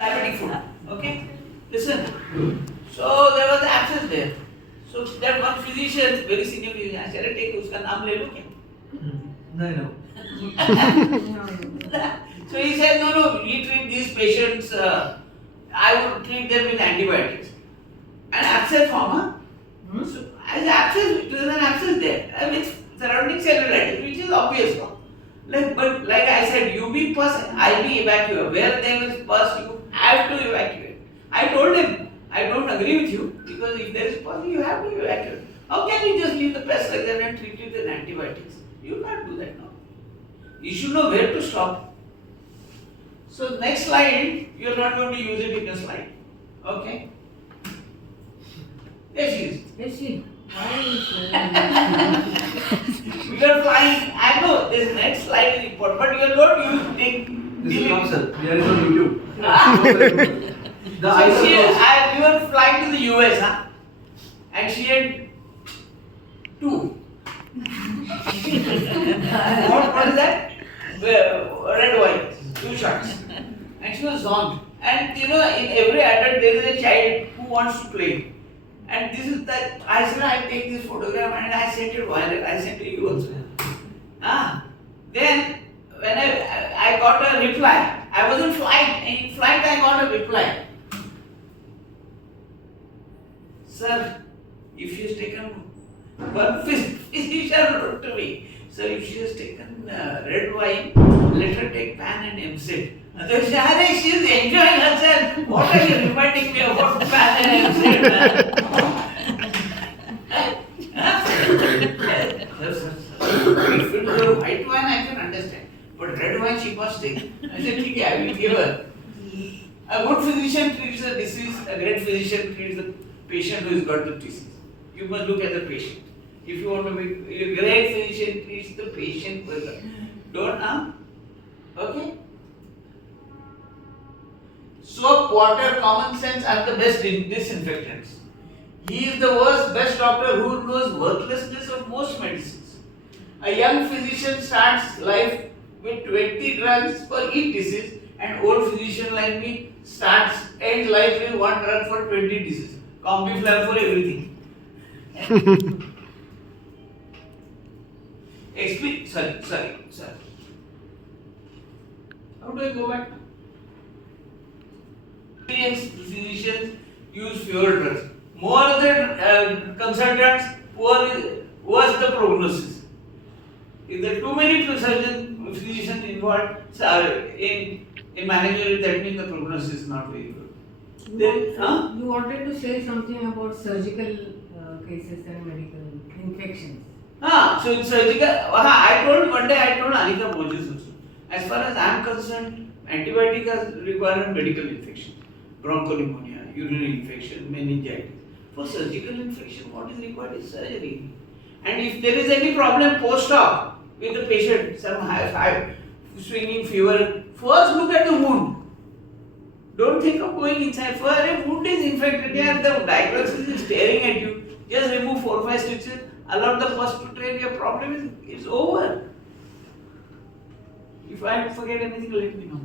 diabetic food. Okay? Listen. So there was abscess there. So that one physician, very senior physician, I said, take uska naam le lo kya? No. So he said, no, we treat these patients, I would treat them with antibiotics. And abscess form, huh? So as abscess, there is an abscess there, with surrounding cellulitis, which is obvious. No? But like I said, you be pus, I be evacuate. Where there is pus, you have to evacuate. I told him, I don't agree with you, because if there is pus, you have to evacuate. How can you just leave the pest like that and treat it with antibiotics? You can't do that now. You should know where to stop. So next slide, you are not going to use it in the slide. Okay? There she is. Is she? Why is she? We are flying. I know this next slide is important, but you are not using This is not, sir. We are on YouTube. The So eyes we are were flying to the US, huh? And she had two. What is that? Red wine, 2 shots. And she was zonked. And in every adult there is a child who wants to play. And this is that I said I take this photograph and I sent it viral. I sent to you also. Then when I got a reply, I was in flight. In flight I got a reply. Sir, if she has taken one physician wrote to me, sir, if she has taken red wine, let her take pan and MSIT. Otherwise, she is enjoying herself. What are you reminding me about pan and MSIT? Sir. If it is a white wine, I can understand. But red wine, she must take. I said, okay, I will give her. A good physician treats the disease, a great physician treats the patient who has got the disease. You must look at the patient. If you want to be a great physician, treats the patient well. Don't, okay? Soap, water, common sense are the best disinfectants. He is the best doctor who knows worthlessness of most medicines. A young physician starts life with 20 drugs for each disease, and old physician like me ends life with 1 drug for 20 diseases. Compiflam for everything. Sorry. How do I go back? Experienced physicians use fewer drugs. More the consultants, worse the prognosis. If there are too many physicians involved in managing it, that means the prognosis is not very good. You wanted to say something about surgical cases and medical infections. So in surgical, I told Anika Moses also. As far as I am concerned, antibiotics require medical infection, bronchopneumonia, urinary infection, meningitis. For surgical infection, what is required is surgery. And if there is any problem post-op with the patient, some high swinging fever, first look at the wound. Don't think of going inside. For a wound is infected, and the diagnosis is staring at you. Just remove 4 or 5 stitches, allow the pus to drain, your problem is over. If I forget anything, let me know.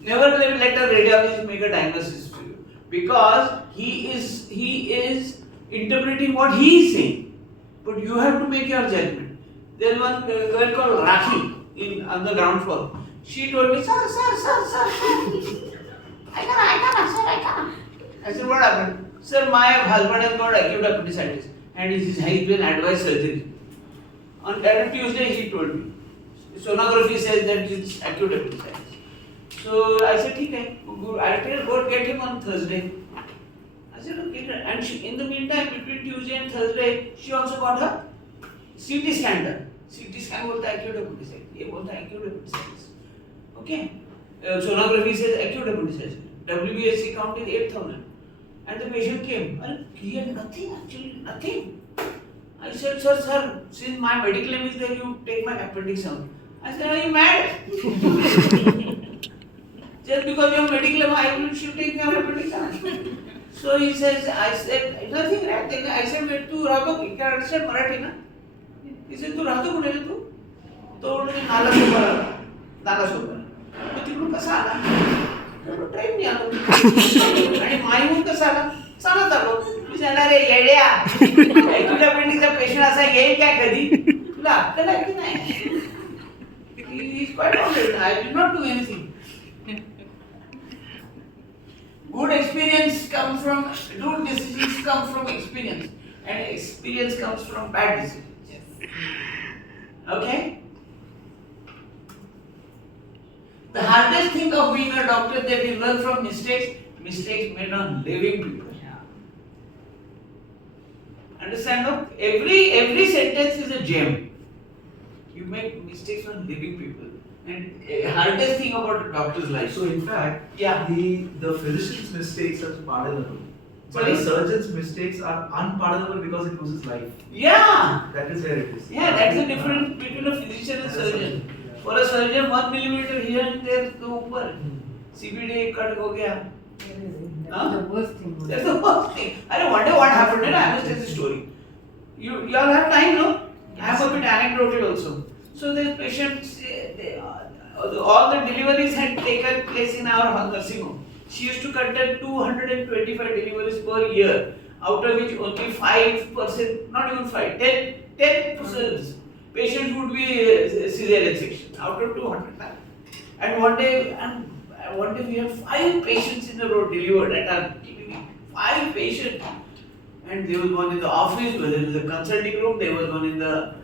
Never let a radiologist make a diagnosis to you, because he is interpreting what he is saying, but you have to make your judgment. There is one girl called Rakhi on the ground floor. She told me, sir, I can't. I said, what happened? Sir, my husband has got acute appendicitis and he's been advised surgery. On that Tuesday, he told me. Sonography says that it's acute appendicitis. So I said, okay, I'll go get him on Thursday. I said, okay. And in the meantime, between Tuesday and Thursday, she also got her CT scan done. CT scan was acute appendicitis. This was acute appendicitis. Okay. Sonography says acute appendicitis. WBSC count is 8,000. And the patient came. He had nothing. I said, sir, since my medical name is there, you take my appendix out. I said, are you mad? Just because you have medical name, I should take your appendix out. So he says, I said, nothing, right? I said, tu rahto, you can understand Marathi, na? He said, tu rahto kudele tu? तो Nala Sobara. मग तिकडून कसा आला? ट्रेनने आलो. आणि माहीहून कसा आला? चालत आलो. मी सांगणार रे येड्या, तुझ्या पेंडिंगचा पेशंट असा येईल काय कधी? तुला अक्कल आहे की नाही? He is quite honest. I did not do anything. Good experience comes from, good decisions come from experience, and experience comes from bad decisions. Okay? The hardest thing of being a doctor that you learn from mistakes made on living people. Understand? No? Every sentence is a gem. You make mistakes on living people. And hardest thing about a doctor's life. So in fact, Yeah. the physician's mistakes are pardonable. But Sorry? the surgeon's mistakes are unpardonable because it loses life. Yeah. That is where it is. Yeah, that's the difference between a physician and surgeon. Yeah. For a surgeon, 1 millimeter here and there, तो ऊपर CBD cut हो गया. That's Huh? the worst thing. That's the worst thing. I don't wonder what happened. I must tell the story. You all have time, no? I have a bit anecdotal also. So the patients, all the deliveries had taken place in our nursing home. She used to conduct 225 deliveries per year, out of which only 5%, not even 5, 10% patients would be cesarean section, out of 200. And one day we had 5 patients in a row delivered at our clinic. 5 patients. And there was one in the office, there was a consulting room, there was one in the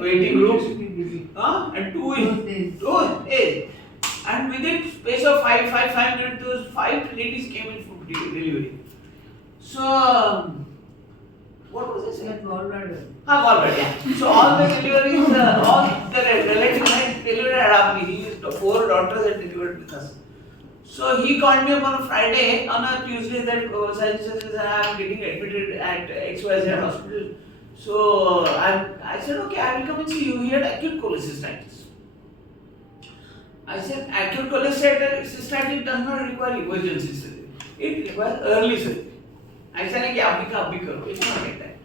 waiting room, and 2 in those days. And within space of 5 minutes, those 5 ladies came in for delivery. So, what was I saying? That gallbladder. Gallbladder, yeah. So all the deliveries, all the relatives had delivered at our meeting. 4 daughters had delivered with us. So he called me up on a Friday, on a Tuesday that says I am getting admitted at XYZ hospital. So I said, okay, I will come and see you. He had acute cholecystitis. I said, acute cholecystitis does not require emergency surgery. It requires early surgery. I said, abhi karo. It's not like that.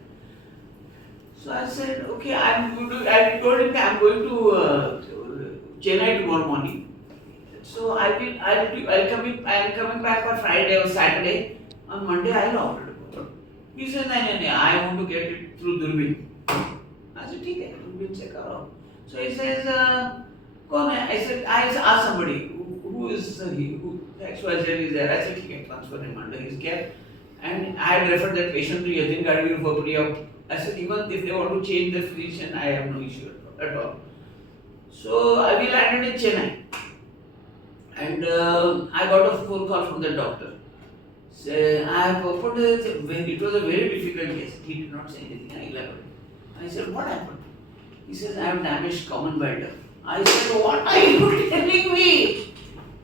So I said, okay, I told him that I am going to Chennai tomorrow morning. So I am coming back on Friday or Saturday. On Monday I will operate. He said, no, I want to get it through Durbin. I said, okay, Durbin se karo. So he says, kaun hai? I said, I asked somebody, who is he, who XYZ is there. I said, okay, transfer him under his care. And I had referred that patient to Yatin Gadgil for pre-op. I said, even if they want to change the physician, I have no issue at all. So I will landed in Chennai. And I got a phone call from the doctor. Say, I have opened it was a very difficult case. He did not say anything. I elaborated. I said, what happened? He says, I have damaged common bile duct. I said, what are you telling me?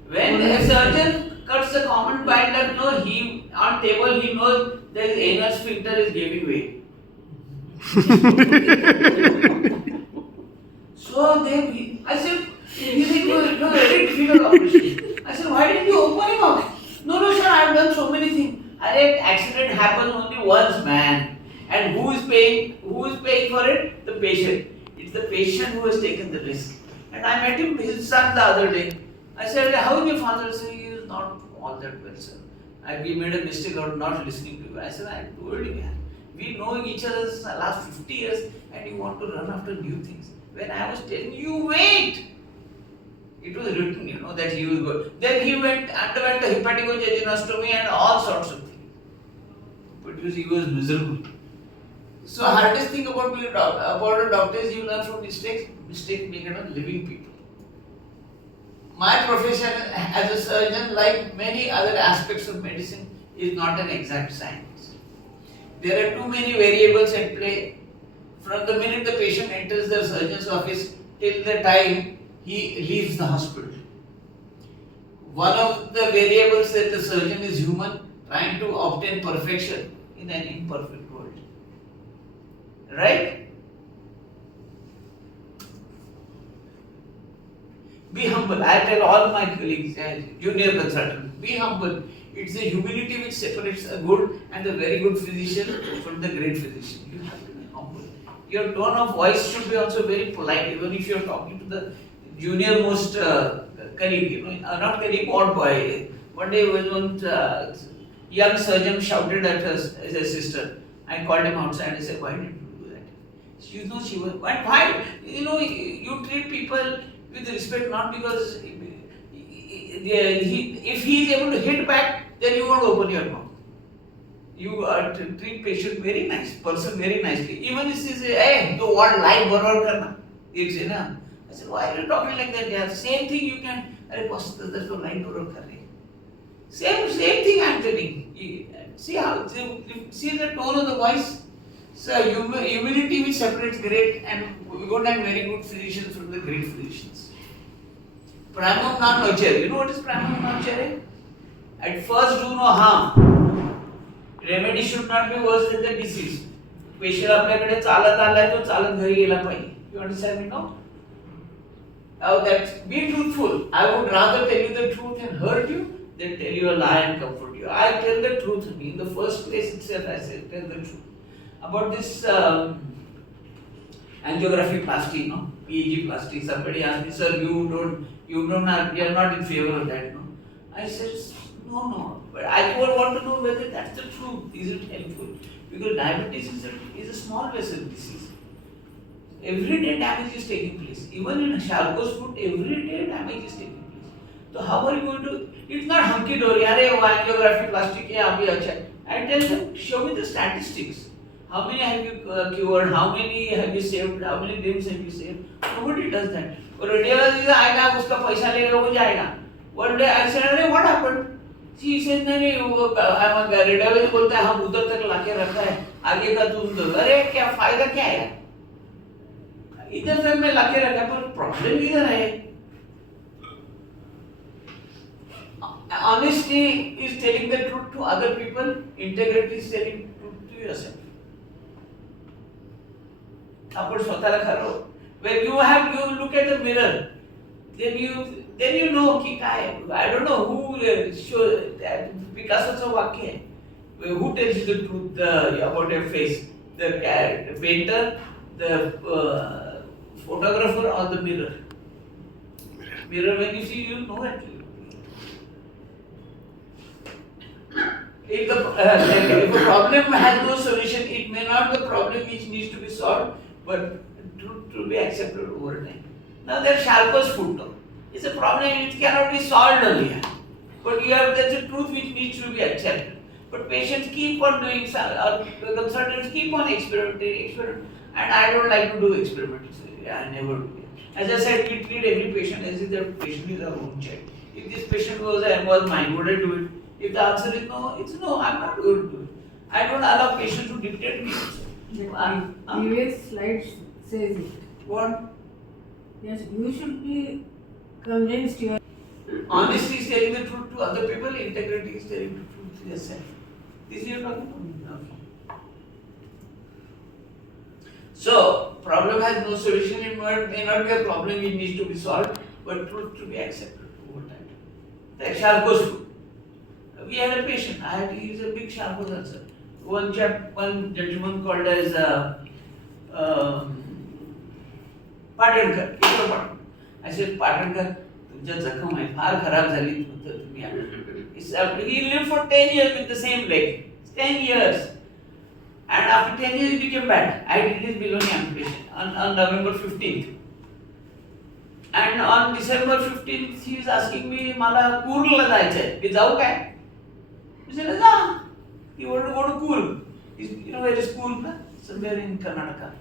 When a surgeon cuts the common bile duct, no, he on table he knows that his anal sphincter is giving way. So then I said, he said, it was a very difficult operation. I said, why didn't you open him up? No, sir, I have done so many things. Accident happens only once, man. And who is paying for it? The patient. It's the patient who has taken the risk. And I met his son the other day. I said, how is your father? He said, he is not all that well, sir. We made a mistake of not listening to you. I said, I told you, man. We know each other since the last 50 years and you want to run after new things. When I was telling you, wait! It was written, that he was good. Then he underwent a hepaticojejunostomy and all sorts of things. But he was miserable. So hardest thing about a doctor is you learn from mistakes. Mistakes made on living people. My profession as a surgeon, like many other aspects of medicine, is not an exact science. There are too many variables at play. From the minute the patient enters the surgeon's office till the time he leaves the hospital. One of the variables that the surgeon is human, trying to obtain perfection in an imperfect world. Right? Be humble. I tell all my colleagues, junior consultants, be humble. It's the humility which separates a good and a very good physician from the great physician. You have to be humble. Your tone of voice should be also very polite, even if you are talking to junior most colleague, not colleague, odd boy. One day one young surgeon shouted at his sister. I called him outside and said, "Why did you do that?" She was, why? You treat people with respect, not because if he is able to hit back, then you won't open your mouth. You treat patient very nice, person very nicely. Even if he says, "Hey, you want life borrow karna?" You say, "Na." I said, "Why are you talking like that? Yeah, same thing you can. Arey, boss, that's the life borrow karne." Same thing I am telling. See the tone of the voice. So humility which separates great and good and very good physicians from the great physicians. Pramam non nocere. You know what is pramam non nocere? At first do no harm. Remedy should not be worse than the disease. Patient आपल्याकडे चालत आलाय तो चालत घरी गेला पाहिजे. You understand me now? Now that be truthful. I would rather tell you the truth and hurt you than tell you a lie and comfort you. I tell the truth. In the first place itself, I say tell the truth. About this angiography plasty, PEG plasty. Somebody asked me, "Sir, you are not in favor of that, no?" I said, no. But I want to know whether that's the truth. Is it helpful? Because diabetes is a small vessel disease. Every day damage is taking place. Even in Charcot's foot, every day damage is taking place. So how are you going to? It's not hunky dory. Arey, angiography plastic hai, abhi acha. I tell them, show me the statistics. How many have you cured? How many have you saved? How many limbs have you saved? Nobody does that. Radiologist आएगा, उसका पैसा लेगा, वो जाएगा. One day I said, "अरे, what happened?" She said, "नहीं, वो radiology बोलता है हम उधर तक लाके रखा है, आगे का तुम दो." अरे क्या फायदा क्या है? इधर तक मैं लाके रखा, पर प्रॉब्लम इधर है. Honesty is telling the truth to other people. Integrity is telling the truth to yourself. आपण स्वतःला खरं. When you look at the mirror, then you know कि काय. I don't know who Picassoचं वाक्य आहे. Who tells you the truth about your face? The painter, the photographer, or the mirror? Mirror, when you see, you know it. If a problem has no solution, it may not be the problem which needs to be solved, but to be accepted over time. Now there's Charcot's foot. It's a problem which cannot be solved earlier, but there's a truth which needs to be accepted. But patients keep on doing, or consultants keep on experimenting, and I don't like to do experiments. I never do it. As I said, we treat every patient as if the patient is our own child. If this patient was mine, would I do it? If the answer is no, it's no, I'm not going to do it. I don't allow patients to dictate me. The previous slide says it. What? Yes, you should be convinced you are. Honesty is telling the truth to other people, integrity is telling the truth to yourself. This you're talking about? Okay. So, problem has no solution, it may not be a problem which needs to be solved, but truth to be accepted over time. Like Charcot's foot. We had a patient, I had to use a big Charcot's answer. One gentleman called as Patankar. I said, "Patankar, तुमच्या जखम आहे फार खराब झाली तर तुम्ही आले." He lived for 10 years with the same leg. 10 years. And after 10 years he became bad. I did his below knee amputation on November 15th. And on December 15th he was asking me, "मला कूर्गला जायचंय, मी जाऊ काय?" I said, "जा." He wanted to go to Coorg. You know where is Coorg? Somewhere in Karnataka.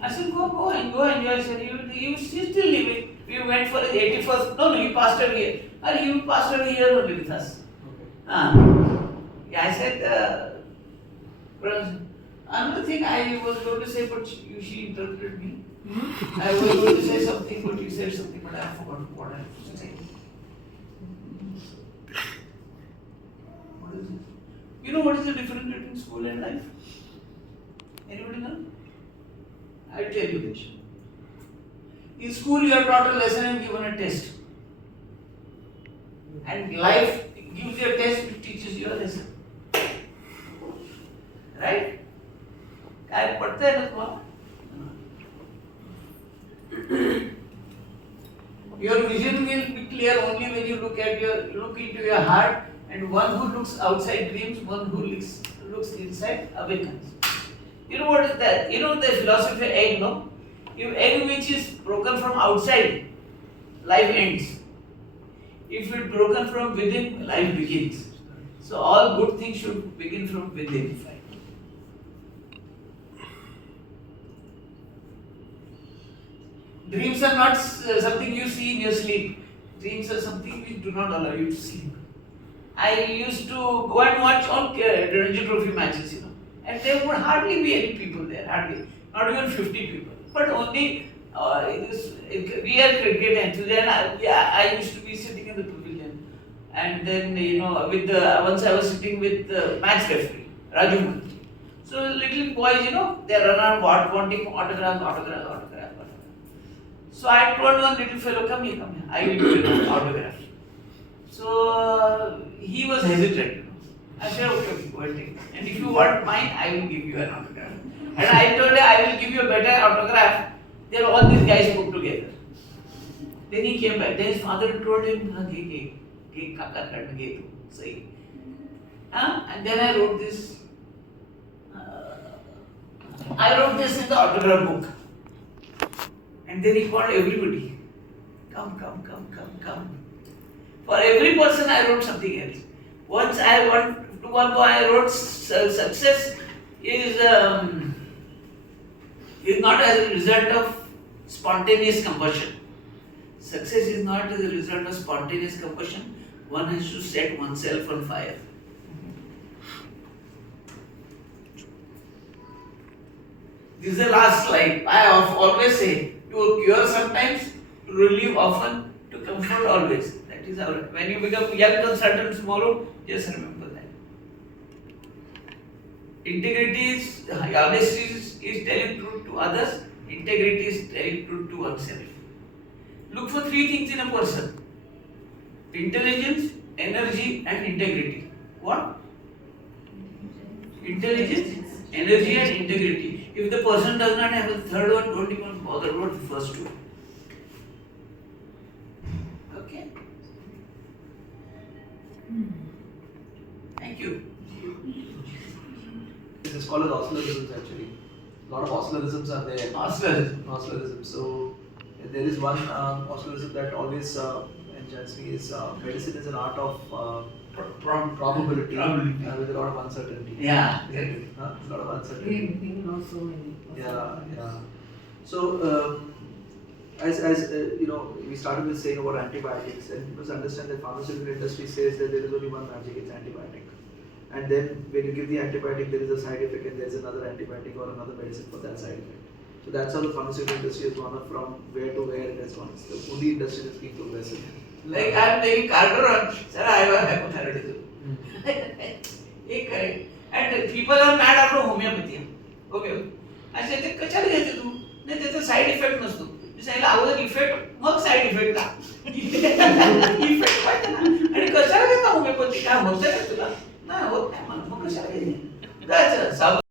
I said, go enjoy. I said, he's still living. We went for his 81st. No, he passed away here. He passed away here only with us. Okay. I said, another thing I was going to say, but she interrupted me. I was going to say something, but you said something, but I forgot what I was saying. What is it? You know what is the difference between school and life? Anybody know? I'll tell you this. In school you are taught a lesson and given a test. And life gives you a test which teaches you a lesson. Right? काय पढ़ते हैं ना तुम्हारा? look into your heart, and one who looks outside dreams, one who looks inside awakens. You know what is that? You know the philosophy of egg, no? If egg which is broken from outside, life ends. If it broken from within, life begins. So all good things should begin from within. Dreams are not something you see in your sleep. Dreams are something which do not allow you to sleep. I used to go and watch all Ranji Trophy matches, and there would hardly be any people there, hardly, not even 50 people, but only real cricket enthusiasts. I used to be sitting in the pavilion, and then once I was sitting with the match referee, Raju Mantri. So little boys, they run around wanting autograph. So I told one little fellow, come here, I will give you an autograph. So he was hesitant. I said, okay, go and take it. And if you want mine, I will give you an autograph. And I told him, I will give you a better autograph than all these guys put together. Then he came back. Then his father told him, and then I wrote this. I wrote this in the autograph book. And then he called everybody. Come. For every person I wrote something else. Once to one boy I wrote success is not as a result of spontaneous combustion. Success is not as a result of spontaneous combustion. One has to set oneself on fire. This is the last slide. I always say, to cure sometimes, to relieve often, to comfort always. That is our. When you become young consultant tomorrow, just remember that. Integrity is, honesty is telling truth to others. Integrity is telling truth to oneself. Look for three things in a person: intelligence, energy, and integrity. What? Intelligence, energy, and integrity. If the person does not have the third one, don't even bother about the first two. Okay? Thank you. This is called as oscularisms actually. A lot of oscularisms are there. Oscularism. So there is one oscularism that always enchants me is medicine is an art of probability with a lot of uncertainty. Yeah. A lot of uncertainty. We know so many. Yeah. So as we started with saying about antibiotics, and you must understand that pharmaceutical industry says that there is only one magic, it's antibiotic. And then when you give the antibiotic, there is a side effect, and there is another antibiotic or another medicine for that side effect. So that's how the pharmaceutical industry has gone up from where to where it has gone. It's the only industry that's been progressive. Like I am taking Carteron, sir, I have hypothyroidism. And people are mad after homeopathy. Okay. I said, कशाला घेते तू? नाही त्याचा side effect नसतो. मी सांगितलं अगोदर effect मग side effect का? Effect पाहिजे ना. आणि कशाला घेता होमिओपॅथी? काय होतं का तुला? नाही होत नाही मला. मग कशाला घेते?